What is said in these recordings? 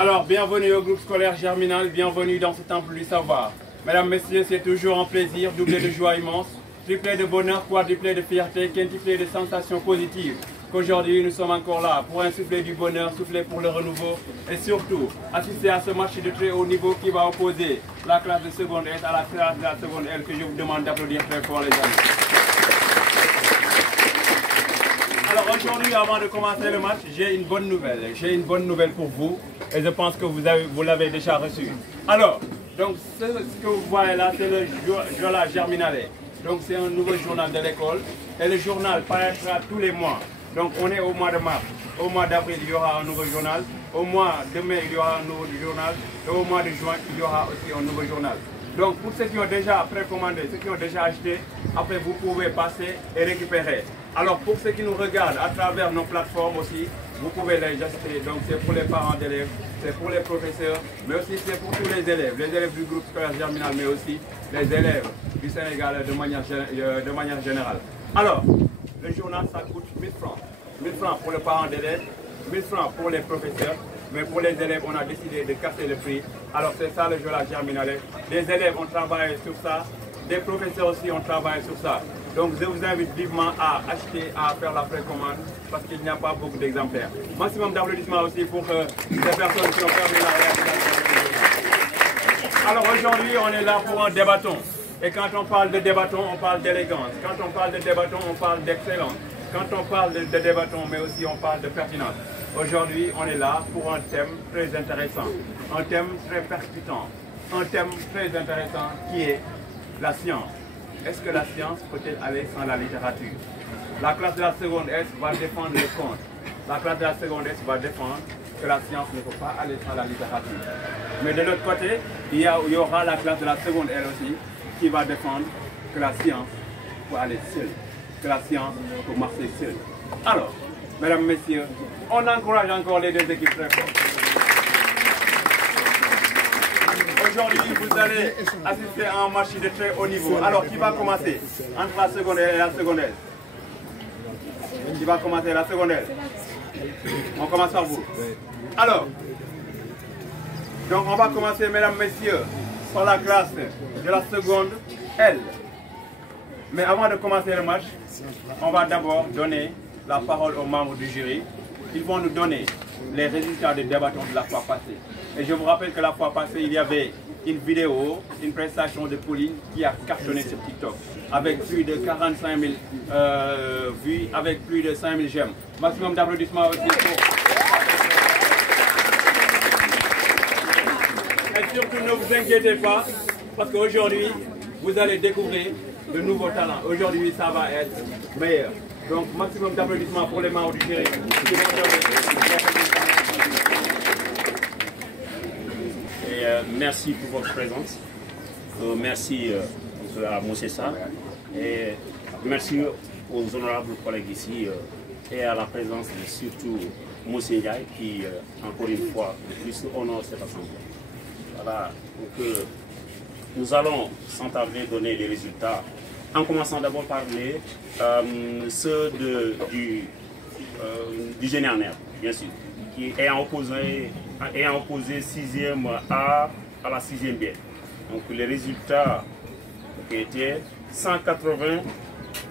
Alors, bienvenue au groupe scolaire Germinal, bienvenue dans ce temple du savoir. Mesdames, Messieurs, c'est toujours un plaisir, doublé de joie immense, triplé de bonheur, quadruplé de fierté, quintuplé de sensations positives. Qu'aujourd'hui, nous sommes encore là pour insuffler du bonheur, souffler pour le renouveau et surtout assister à ce match de très haut niveau qui va opposer la classe de seconde S à la classe de la seconde L que je vous demande d'applaudir très fort, les amis. Alors aujourd'hui, avant de commencer le match, j'ai une bonne nouvelle. J'ai une bonne nouvelle pour vous et je pense que vous l'avez déjà reçue. Alors, donc ce que vous voyez là, c'est le journal Germinal. Donc c'est un nouveau journal de l'école et le journal paraîtra tous les mois. Donc on est au mois de mars. Au mois d'avril, il y aura un nouveau journal. Au mois de mai, il y aura un nouveau journal. Et au mois de juin, il y aura aussi un nouveau journal. Donc pour ceux qui ont déjà précommandé, ceux qui ont déjà acheté, après vous pouvez passer et récupérer. Alors pour ceux qui nous regardent à travers nos plateformes aussi, vous pouvez les acheter. Donc c'est pour les parents d'élèves, c'est pour les professeurs, mais aussi c'est pour tous les élèves du groupe scolaire Germinal, mais aussi les élèves du Sénégal de manière générale. Alors, le journal, ça coûte 1000 francs. 1000 francs pour les parents d'élèves, 1000 francs pour les professeurs, mais pour les élèves, on a décidé de casser le prix. Alors c'est ça le journal Germinal. Les élèves ont travaillé sur ça, les professeurs aussi ont travaillé sur ça. Donc je vous invite vivement à acheter, à faire la précommande, parce qu'il n'y a pas beaucoup d'exemplaires. Maximum d'applaudissements aussi pour les personnes qui ont permis la réalisation. Alors aujourd'hui, on est là pour un débatton. Et quand on parle de débatton, on parle d'élégance. Quand on parle de débatton, on parle d'excellence. Quand on parle de débatton, mais aussi on parle de pertinence. Aujourd'hui, on est là pour un thème très intéressant, un thème très percutant, un thème très intéressant qui est la science. Est-ce que la science peut-elle aller sans la littérature? La classe de la seconde S va défendre le conte. La classe de la seconde S va défendre que la science ne peut pas aller sans la littérature. Mais de l'autre côté, il y aura la classe de la seconde L aussi qui va défendre que la science peut aller seule, que la science peut marcher seule. Alors, mesdames, messieurs, on encourage encore les deux équipes très fort. Aujourd'hui, vous allez assister à un match de très haut niveau. Alors, qui va commencer entre la seconde et la seconde L? Qui va commencer la seconde L? On commence par vous. Alors, donc on va commencer, mesdames, messieurs, par la classe de la seconde L. Mais avant de commencer le match, on va d'abord donner la parole aux membres du jury. Ils vont nous donner les résultats des débattons de la fois passée. Et je vous rappelle que la fois passée, il y avait une vidéo, une prestation de Pauline qui a cartonné sur TikTok, avec plus de 45 000 vues, avec plus de 5 000 j'aime. Maximum d'applaudissements aussi pour... Et surtout, ne vous inquiétez pas, parce qu'aujourd'hui, vous allez découvrir de nouveaux talents. Aujourd'hui, ça va être meilleur. Donc, maximum d'applaudissements pour les membres du jury. Merci pour votre présence. Merci à Moussessa. Et merci aux honorables collègues ici et à la présence de surtout Moussa Ndiaye qui, encore une fois, plus honore cette assemblée. Voilà. Donc, nous allons sans tarder donner les résultats. En commençant d'abord par ceux du génie en herbe, bien sûr, qui ayant opposé 6e A à la 6e B. Donc les résultats étaient 180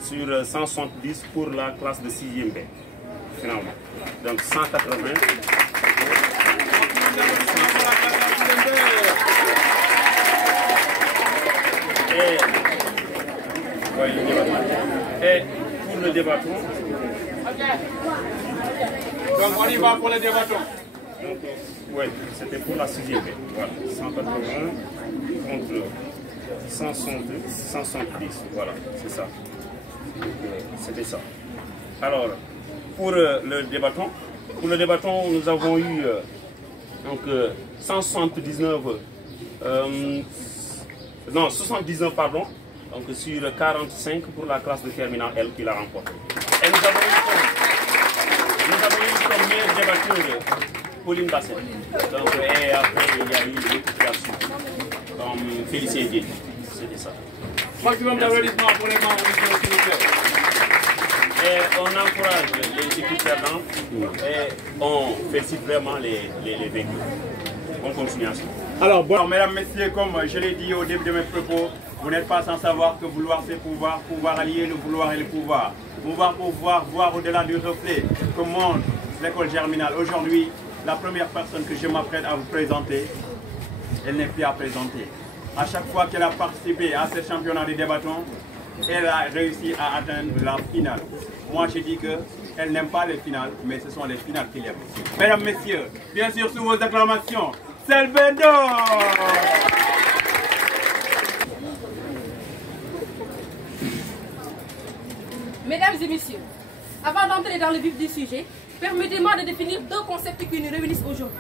sur 170 pour la classe de 6e B, finalement. Donc 180. Et pour le débatton. Donc on y va pour le débatton. Oui, c'était pour la 6e B. Voilà, 180 contre 170, voilà, c'est ça. C'était ça. Alors, pour le débatton, nous avons eu donc 179, non 79 pardon, donc sur 45 pour la classe de terminale L qui l'a remporté. Et nous avons eu comme meilleur débatteur Pauline Basset. Donc, et après, il y a eu l'équipe qui a suivi, comme Félicien Gué. C'était ça. Maximum d'applaudissements pour les membres du jury, s'il vous plaît. Et on encourage les équipes perdantes et on félicite vraiment les vaincus. Bonne continuation. Alors, bon, mesdames, messieurs, comme je l'ai dit au début de mes propos, vous n'êtes pas sans savoir que vouloir c'est pouvoir, pouvoir allier le vouloir et le pouvoir. Pouvoir voir au-delà du reflet que montre l'école germinale. Aujourd'hui, la première personne que je m'apprête à vous présenter, elle n'est plus à présenter. À chaque fois qu'elle a participé à ce championnat de débattons, elle a réussi à atteindre la finale. Moi, je dis qu'elle n'aime pas les finales, mais ce sont les finales qu'elle aime. Mesdames, messieurs, bien sûr, sous vos acclamations, Selbendo! Mesdames et messieurs, avant d'entrer dans le vif du sujet, permettez-moi de définir deux concepts qui nous réunissent aujourd'hui,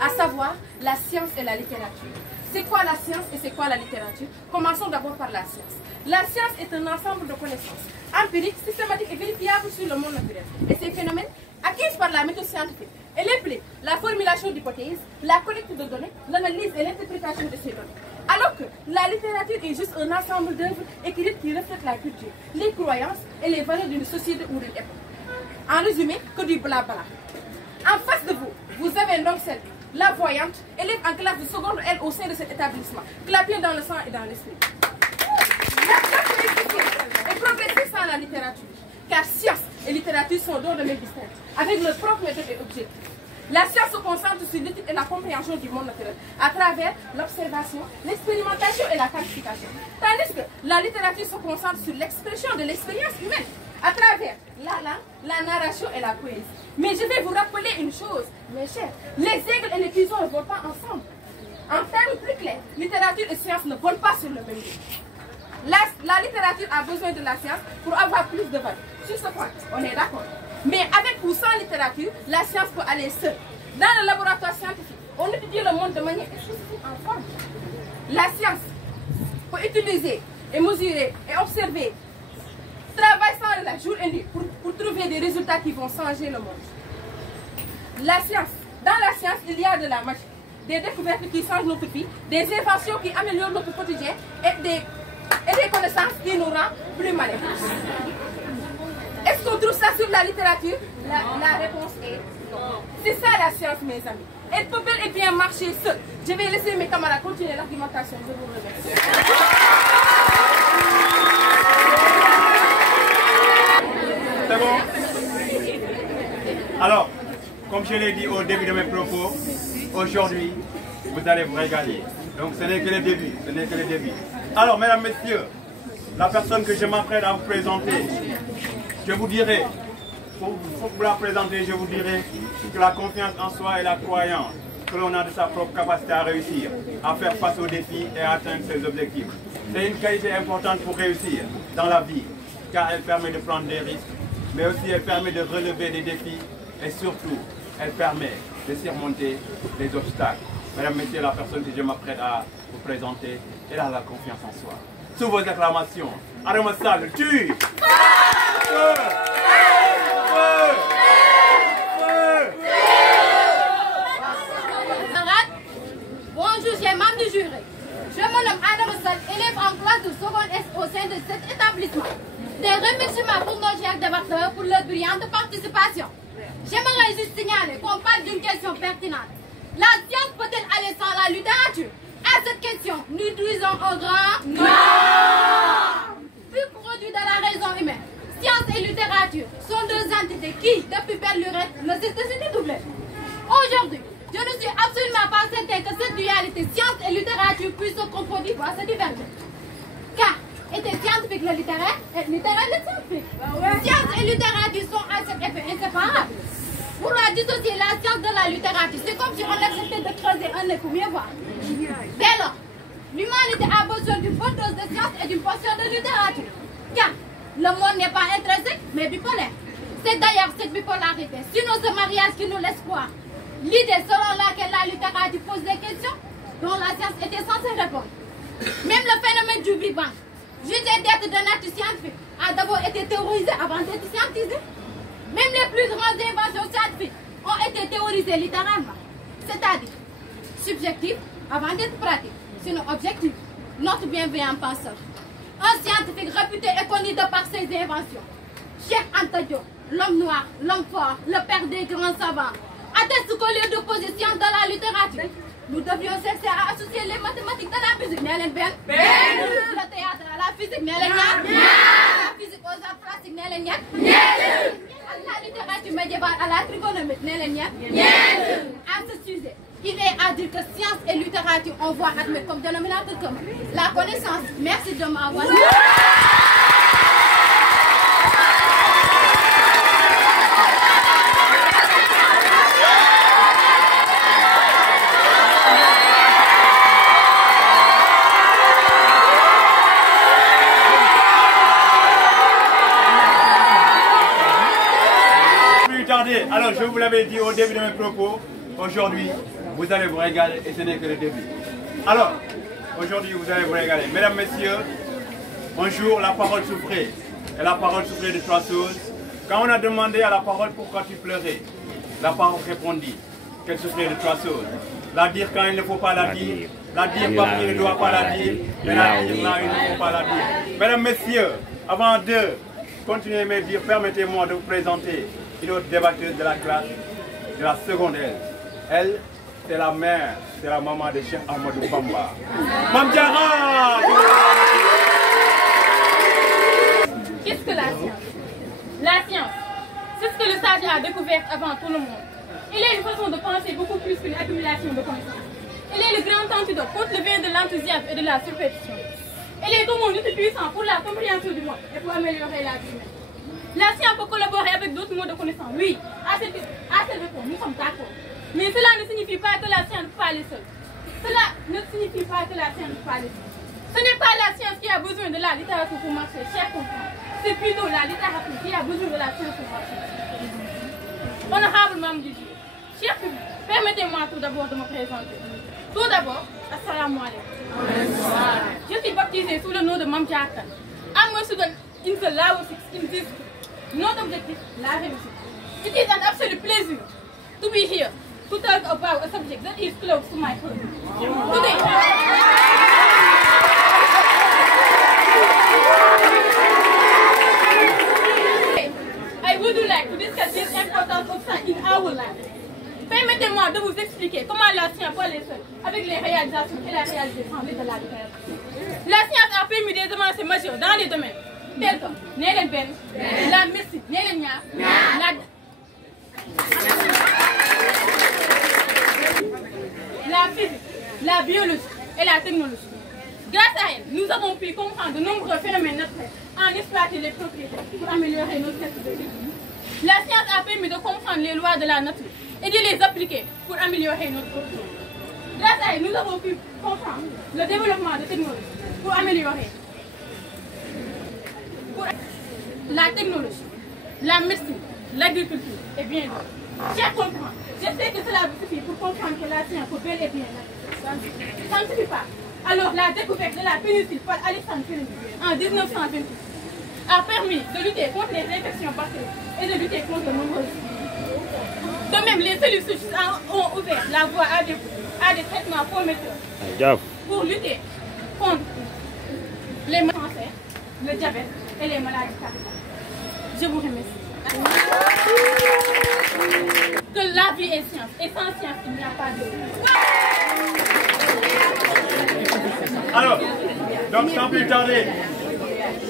à savoir la science et la littérature. C'est quoi la science et c'est quoi la littérature? Commençons d'abord par la science. La science est un ensemble de connaissances empiriques, systématiques et vérifiables sur le monde naturel. Et ces phénomènes, acquis par la méthode scientifique, elle implique la formulation d'hypothèses, la collecte de données, l'analyse et l'interprétation de ces données. Alors que la littérature est juste un ensemble d'œuvres écrites qui reflètent la culture, les croyances et les valeurs d'une société ou d'une époque. En résumé, que du blabla. En face de vous, vous avez donc celle, la voyante, élève en classe de seconde L au sein de cet établissement, clapier dans le sang et dans l'esprit. La science est progressée sans la littérature, car science et littérature sont deux domaines distincts, avec leur propre méthode et objectif. La science se concentre sur l'étude et la compréhension du monde naturel, à travers l'observation, l'expérimentation et la quantification. Tandis que la littérature se concentre sur l'expression de l'expérience humaine, à travers la langue, la narration et la poésie. Mais je vais vous rappeler une chose, mes chers, les aigles et les pigeons ne volent pas ensemble. En termes plus clairs, littérature et science ne volent pas sur le même lieu. La littérature a besoin de la science pour avoir plus de valeur. Sur ce point, on est d'accord. Mais avec ou sans littérature, la science peut aller seule. Dans le laboratoire scientifique, on étudie le monde de manière spécifique en forme. La science peut utiliser et mesurer et observer, travaille sans relâche, jour et nuit, pour trouver des résultats qui vont changer le monde. La science, dans la science, il y a de la magie, des découvertes qui changent notre vie, des inventions qui améliorent notre quotidien et des connaissances qui nous rendent plus malins. Est-ce qu'on trouve ça sur la littérature? La réponse est non. C'est ça la science, mes amis. Elle peut bel et bien marcher seule. Je vais laisser mes camarades continuer l'argumentation. Je vous remercie. C'est bon? Alors, comme je l'ai dit au début de mes propos, aujourd'hui, vous allez vous régaler. Donc ce n'est que le début, ce n'est que le début. Alors, mesdames, messieurs, la personne que je m'apprête à vous présenter, je vous dirai, pour vous la présenter, je vous dirai que la confiance en soi et la croyance que l'on a de sa propre capacité à réussir, à faire face aux défis et à atteindre ses objectifs. C'est une qualité importante pour réussir dans la vie, car elle permet de prendre des risques, mais aussi elle permet de relever des défis et surtout, elle permet de surmonter les obstacles. Mesdames, messieurs, la personne que je m'apprête à vous présenter, elle a la confiance en soi. Sous vos acclamations, Adama Sall, tu! Bonjour, chers membres du jury. Je me nomme Adama Sall, élève en classe de seconde S au sein de cet établissement. Des remerciements pour nos chers débatteurs pour leur brillante participation. J'aimerais juste signaler qu'on parle d'une question pertinente. La science peut-elle aller sans la littérature? À cette question, nous disons un grand non. Puis produit de la raison humaine, science et littérature sont deux entités qui, depuis belle lurette, ne cessent de se dédoubler. Aujourd'hui, je ne suis absolument pas certain que cette dualité science et littérature puisse se contredire voire se diverger. Car était scientifique le littéraire et littéraire le scientifique. Science et littérature sont à cet effet inséparables. Pour la dissocier la science de la littérature, c'est comme si on acceptait de creuser un nez pour mieux voir. Dès lors, l'humanité a besoin d'une bonne dose de science et d'une portion de littérature. Car le monde n'est pas intrinsèque, mais bipolaire. C'est d'ailleurs cette bipolarité, sinon ce mariage qui nous laisse croire. L'idée selon laquelle la littérature pose des questions dont la science était censée répondre. Même le phénomène du Big Bang, jugé d'être de nature scientifique, a d'abord été théorisé avant d'être scientisé. Même les plus grandes inventions scientifiques ont été théorisées littéralement, c'est-à-dire subjectives avant d'être pratiques, sinon objectives. Notre bienveillant penseur, un scientifique réputé et connu de par ses inventions, Cheikh Anta Diop, l'homme noir, l'homme fort, le père des grands savants, atteste qu'au lieu d'opposer science dans la littérature, nous devions cesser à associer les mathématiques à la musique, le théâtre à la physique, la physique aux arts plastiques, la littérature médiévale à la trigonométrie, à ce sujet. Il est à dire que science et littérature, on voit admettre comme dénominateur commun la connaissance. Merci de m'avoir. Plus tarder, alors je vous l'avais dit au début de mes propos, aujourd'hui vous allez vous régaler et ce n'est que le début. Alors, aujourd'hui vous allez vous régaler. Mesdames, messieurs, un jour la parole souffrait. Et la parole souffrait de trois choses. Quand on a demandé à la parole pourquoi tu pleurais, la parole répondit qu'elle souffrait de trois choses. La dire quand il ne faut pas la dire, la dire parce qu'il ne doit pas la dire, et la dire là il ne faut pas la dire. Mesdames, messieurs, avant de continuer mes dires, permettez-moi de vous présenter une autre débatteuse de la classe de la seconde L. Elle, c'est la mère, c'est la maman de Cheikh Ahmadou Bamba. Mame Diarra! Qu'est-ce que la science? La science, c'est ce que le sage a découvert avant tout le monde. Il est une façon de penser beaucoup plus qu'une accumulation de connaissances. Il est le grand antidote contre le vin de l'enthousiasme et de la superstition. Il est comme un outil puissant pour la compréhension du monde et pour améliorer la vie humaine. La science peut collaborer avec d'autres modes de connaissance. Oui, à cette réponse, nous sommes d'accord. Mais cela ne signifie pas que la science ne peut pas aller seule. Cela ne signifie pas que la science ne peut pas aller seule. Ce n'est pas la science qui a besoin de la littérature pour marcher, chers confrères. C'est plutôt la littérature qui a besoin de la science pour marcher. Honorable membre du jury, chers publics, permettez-moi tout d'abord de me présenter. Tout d'abord, assalamu alaikum. Je suis baptisé sous le nom de Mame Diarra. I'm a student in the linguistics in this school. Notre objectif, la réussite. It is an absolute pleasure to be here to talk about a subject that is close to my heart. Today, I would like to discuss this importance of science in our life. Permettez-moi de vous expliquer comment la science peut aller seule avec les réalisations et la réalisation de la littérature. La science a permis des avancées majeures dans les domaines tels que la médecine, la physique, la biologie et la technologie. Grâce à elle, nous avons pu comprendre de nombreux phénomènes naturels en exploiter les propriétés pour améliorer notre société. La science a permis de comprendre les lois de la nature et de les appliquer pour améliorer notre société. Grâce à elle, nous avons pu comprendre le développement de technologies pour améliorer la technologie, la médecine, l'agriculture et bien d'autres. Chers confrères, je sais que cela vous suffit pour comprendre que la science peut bel et bien ça ne suffit pas. Alors la découverte de la pénicilline par Alexandre Fleming en 1928 a permis de lutter contre les infections bactériennes et de lutter contre de nombreuses maladies. De même, les cellules souches ont ouvert la voie à des traitements prometteurs pour lutter contre les cancers, le diabète et les maladies cardiaques. Je vous remercie. Que la vie est science, et sans science, il n'y a pas de vie. Alors, donc sans plus tarder,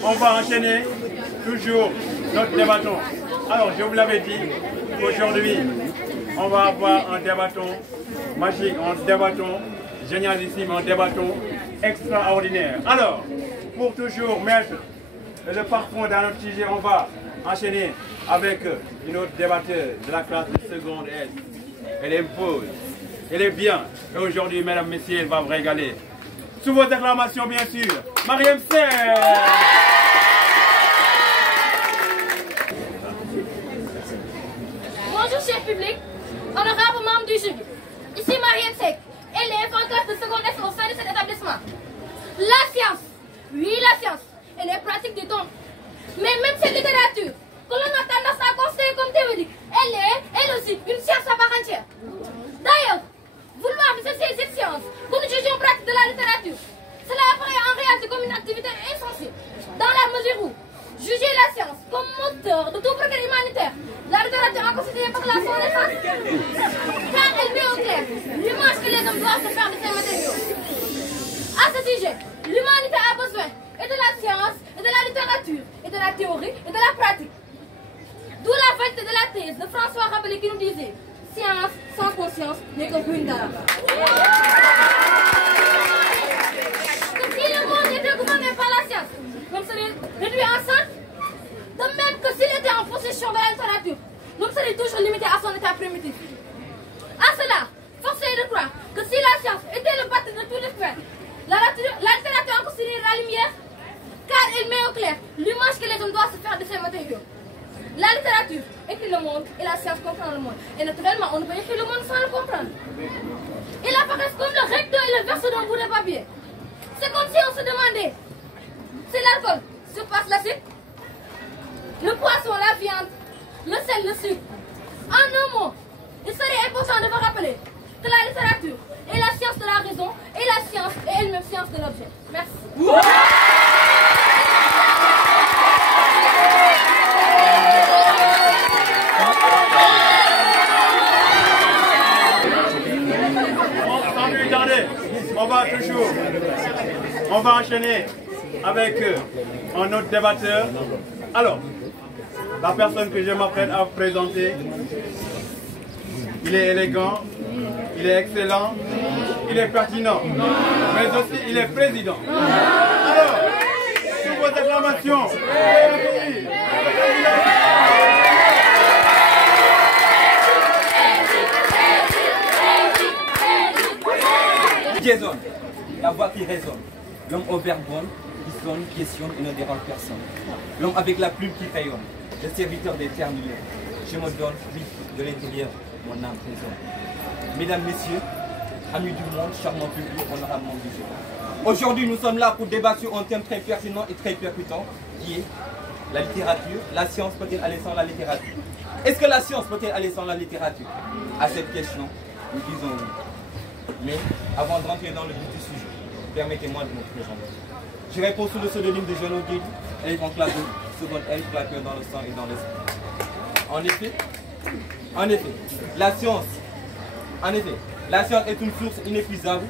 on va enchaîner toujours notre débatton. Alors, je vous l'avais dit, aujourd'hui, on va avoir un débatton magique, un débatton génialissime, un débatton extraordinaire. Alors, pour toujours mettre le parfum dans notre sujet, on va enchaîner avec une autre débatteuse de la classe de seconde S. Elle impose, elle est bien. Et aujourd'hui, mesdames, messieurs, elle va vous régaler. Sous vos acclamations, bien sûr, Mariam Serre. Bonjour, cher public, honorable membre du jury. Ici Mariam Seck, élève en classe de seconde S au sein de cet établissement. La science, oui la science, elle est pratique du temps. Mais même cette littérature, que l'on a tendance à considérer comme théorique, elle est, elle aussi, une science à part entière. D'ailleurs, vouloir dissocier cette science que nous jugeons pratique de la littérature, cela apparaît en réalité comme une activité insensée, dans la mesure où juger la science comme moteur homme doit se faire de ces matériaux. À ce sujet, l'humanité a besoin et de la science, et de la littérature, et de la théorie, et de la pratique. D'où la validité de la thèse de François Rabelais qui nous disait « Science sans conscience n'est que ruine d'âme ». Que si le monde était gouverné par la science, l'homme serait réduit en sang, de même que s'il était en possession de la littérature, l'homme serait toujours limité à son état primitif. À cela, force est de croire que si la science était le bâti de tous les faits, la littérature en considérait la lumière, car elle met au clair l'image que les hommes doivent se faire de ces matériaux. La littérature écrit le monde et la science comprend le monde. Et naturellement, on ne peut écrire le monde sans le comprendre. Il apparaît comme le recto et le verso d'un bout de papier. C'est comme si on se demandait si l'alcool surpasse l'acide, le poisson, la viande, le sel, le sucre. En un mot, il serait important de vous rappeler que la littérature est la science de la raison et la science est elle-même science de l'objet. Merci. On va enchaîner avec un autre débatteur. Alors, la personne que je m'apprête à vous présenter, il est élégant, il est excellent, il est pertinent, mais aussi il est président. Alors, sur vos acclamations, Jason, la voix qui résonne, l'homme au verbe bon, qui sonne, questionne et ne dérange personne. L'homme avec la plume qui rayonne, le serviteur des terres milliers. Je me donne, oui, de l'intérieur, mon âme résonne. Mesdames, messieurs, amis du monde, charmant public, honorable monde du jour. Aujourd'hui, nous sommes là pour débattre sur un thème très pertinent et très percutant, qui est la littérature. La science peut-elle aller sans la littérature? Est-ce que la science peut-elle aller sans la littérature? À cette question, nous disons oui. Mais avant de rentrer dans le vif du sujet, permettez-moi de me présenter. Je réponds sous le pseudonyme de Jean O'Guild, élève en classe de seconde L, claqueur dans le sang et dans l'esprit. En effet, la science est une source inépuisable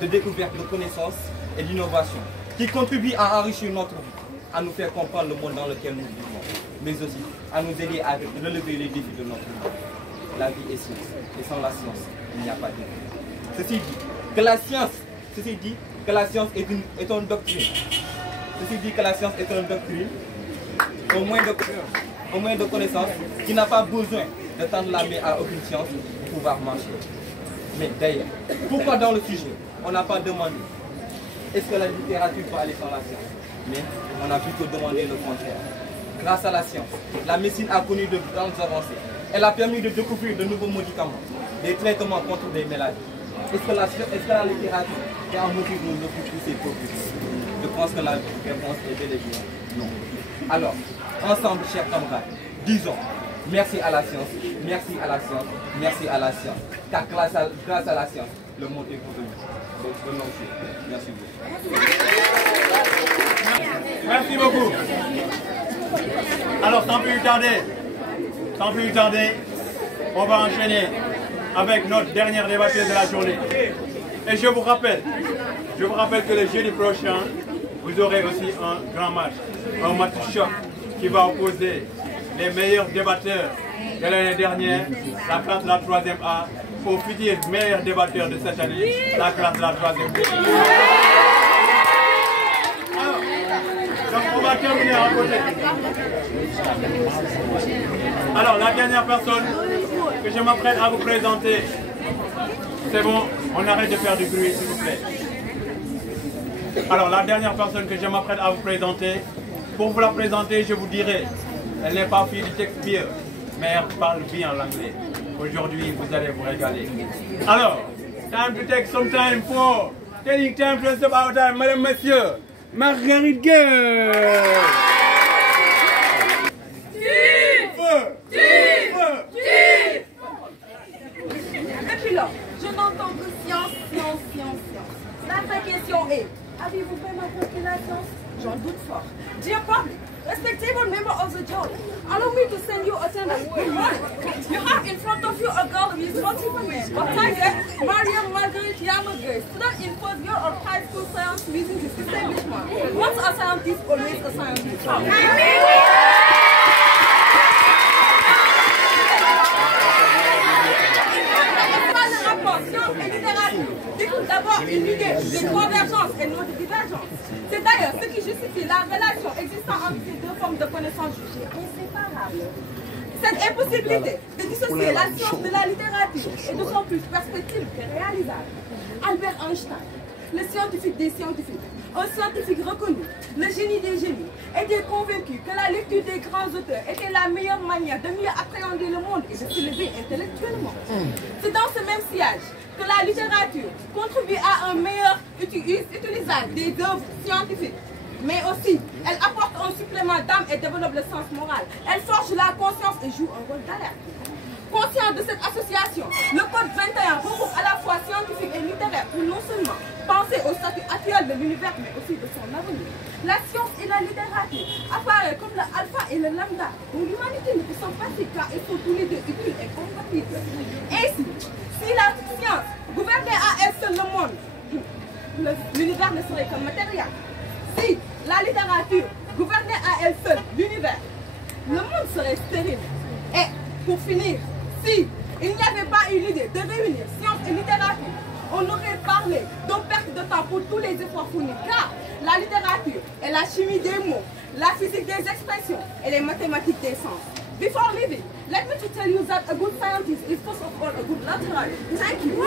de découverte, de connaissances et d'innovation qui contribue à enrichir notre vie, à nous faire comprendre le monde dans lequel nous vivons, mais aussi à nous aider à relever les défis de notre vie. La vie est science, et sans la science, il n'y a pas de vie. Ceci dit que la science est une doctrine. Ceci dit que la science est une doctrine, au moins de connaissances, qui n'a pas besoin de tendre la main à aucune science pour pouvoir marcher. Mais d'ailleurs, pourquoi dans le sujet, on n'a pas demandé est-ce que la littérature peut aller sans la science? Mais on a plutôt demandé le contraire. Grâce à la science, la médecine a connu de grandes avancées. Elle a permis de découvrir de nouveaux médicaments, des traitements contre des maladies. Est-ce que la littérature est en mesure de nous occuper ces problèmes? Je pense que la réponse est bel et bien non. Alors, ensemble, chers camarades, disons merci à la science, merci à la science, merci à la science. Car grâce à la science, le monde est revenu. Donc, merci beaucoup. Merci beaucoup. Alors, sans plus tarder, on va enchaîner avec notre dernière débatteuse de la journée. Et je vous rappelle que le jeudi prochain, vous aurez aussi un grand match, un match choc qui va opposer les meilleurs débatteurs de l'année dernière, la classe de la 3e A, aux futurs meilleurs débatteurs de cette année, la classe de la 3e B. Donc on va terminer en côté. Alors la dernière personne que je m'apprête à vous présenter, c'est bon, on arrête de faire du bruit s'il vous plaît. Alors la dernière personne que je m'apprête à vous présenter, pour vous la présenter, je vous dirai, elle n'est pas fille de Shakespeare, mais elle parle bien l'anglais. Aujourd'hui, vous allez vous régaler. Alors, time to take some time for telling time to about time, mesdames, messieurs, Marguerite Gueye. Et puis là, je n'entends que science. La vraie question est, avez-vous vraiment compris la science? J'en doute fort. Dear public, respectable member of the jury, allow me to send you a sentence. You have in front of you a girl responsible for Mariam Margaret Yamagay, student in first year of high school science meeting is establishment. Once a scientist, always a scientist. Le rapport science et littérature découle d'abord une idée de convergence et non de divergence. C'est d'ailleurs ce qui justifie la relation existant entre ces deux formes de connaissances jugées inséparables. Cette impossibilité de dissocier la science de la littérature est d'autant plus perspective que réalisable. Albert Einstein, le scientifique des scientifiques, un scientifique reconnu, le génie des génies, était convaincu que la lecture des grands auteurs était la meilleure manière de mieux appréhender le monde et de s'élever intellectuellement. C'est dans ce même sillage que la littérature contribue à un meilleur utilisage des œuvres scientifiques. Mais aussi, elle apporte un supplément d'âme et développe le sens moral. Elle forge la conscience et joue un rôle d'alerte. Conscient de cette association, le Code 21 regroupe à la fois scientifique et littéraire pour non seulement penser au statut actuel de l'univers, mais aussi de son avenir. La science et la littérature apparaissent comme le alpha et le lambda, dont l'humanité ne peut s'en passer car ils sont tous les deux utiles et compatibles. Ainsi, si la science gouvernait à elle seule le monde, l'univers ne serait qu'un matériel. Si la littérature gouvernait à elle seule l'univers, le monde serait stérile. Et pour finir, si il n'y avait pas eu l'idée de réunir science et littérature, on aurait parlé d'une perte de temps pour tous les efforts fournis, car la littérature est la chimie des mots, la physique des expressions et les mathématiques des sens. Before leaving, let me tell you that a good scientist is first of all a good literary. Thank you.